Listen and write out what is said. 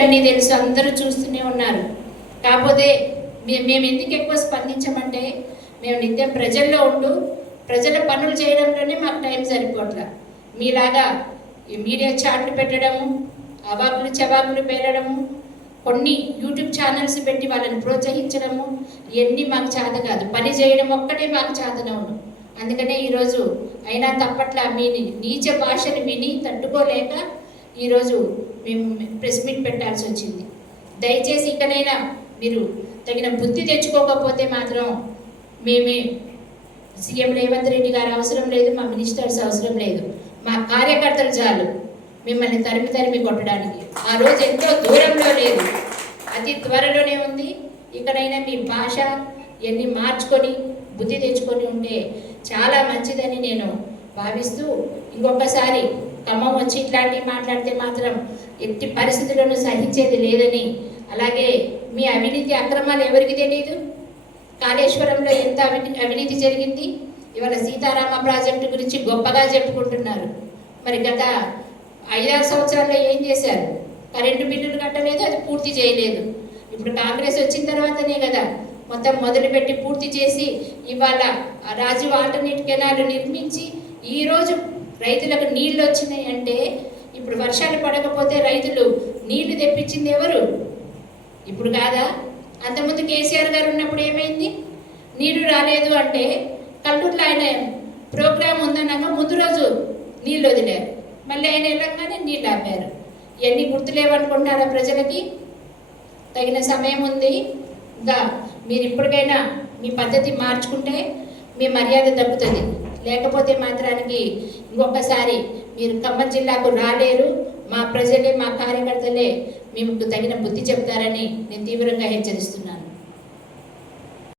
అన్నీ తెలుసు, అందరూ చూస్తూనే ఉన్నారు. కాకపోతే మేము ఎందుకు ఎక్కువ స్పందించమంటే మేము నిత్యం ప్రజల్లో ఉంటూ ప్రజల పనులు చేయడంలోనే మాకు టైం సరిపోట్ల. మీలాగా ఈ మీడియా చాట్లు పెట్టడము, అవాకులు చవాకులు పెట్టడము, కొన్ని యూట్యూబ్ ఛానల్స్ పెట్టి వాళ్ళని ప్రోత్సహించడము ఇవన్నీ మాకు చేత కాదు. పని చేయడం ఒక్కటే మాకు చేతనవును. అందుకనే ఈరోజు అయినా తప్పట్ల మీ నీచ భాషను విని తట్టుకోలేక ఈరోజు మేము ప్రెస్ మీట్ పెట్టాల్సి వచ్చింది. దయచేసి ఇకనైనా మీరు తగిన బుద్ధి తెచ్చుకోకపోతే మాత్రం మేమే సీఎం రేవంత్ రెడ్డి గారు అవసరం లేదు, మా మినిస్టర్స్ అవసరం లేదు, మా కార్యకర్తలు చాలు మిమ్మల్ని తరిమి తరిమి కొట్టడానికి. ఆ రోజు ఎంతో దూరంలో లేదు, అతి త్వరలోనే ఉంది. ఇకనైనా మీ భాష ఇవన్నీ మార్చుకొని బుద్ధి తెచ్చుకొని ఉంటే చాలా మంచిదని నేను భావిస్తూ, ఇంకొకసారి ఖమ్మం వచ్చి ఇట్లాంటివి మాట్లాడితే మాత్రం ఎట్టి పరిస్థితులను సహించేది లేదని, అలాగే మీ అవినీతి అక్రమాలు ఎవరికి తెలియదు? కాళేశ్వరంలో ఎంత అవినీతి జరిగింది. ఇవాళ సీతారామ ప్రాజెక్టు గురించి గొప్పగా చెప్పుకుంటున్నారు. మరి గత 5-6 సంవత్సరాల్లో ఏం చేశారు? కరెంటు బిల్లులు కట్టలేదు, అది పూర్తి చేయలేదు. ఇప్పుడు కాంగ్రెస్ వచ్చిన తర్వాతనే కదా మొత్తం మొదలుపెట్టి పూర్తి చేసి ఇవాళ రాజీవ్ ఆల్టర్నేట్ కెనాల్ నిర్మించి ఈరోజు రైతులకు నీళ్ళు వచ్చినాయి. అంటే ఇప్పుడు వర్షాలు పడకపోతే రైతులు నీళ్లు తెప్పించింది ఎవరు? ఇప్పుడు కాదా? అంతకుముందు కేసీఆర్ గారు ఉన్నప్పుడు ఏమైంది? నీళ్లు రాలేదు అంటే కల్లూరులో ఆయన ప్రోగ్రాం ఉందన్నాక ముందు రోజు నీళ్ళు వదిలేరు, మళ్ళీ ఆయన వెళ్ళగానే నీళ్ళు ఆపారు. ఇవన్నీ గుర్తులేవనుకుంటారా ప్రజలకి? తగిన సమయం ఉంది. ఇంకా మీరు ఇప్పటికైనా మీ పద్ధతి మార్చుకుంటే మీ మర్యాద తగ్గుతుంది. లేకపోతే మాత్రానికి ఇంకొకసారి మీరు ఖమ్మం జిల్లాకు రాలేరు. మా ప్రజలే, మా కార్యకర్తలే మీకు తగిన బుద్ధి చెప్తారని నేను తీవ్రంగా హెచ్చరిస్తున్నాను.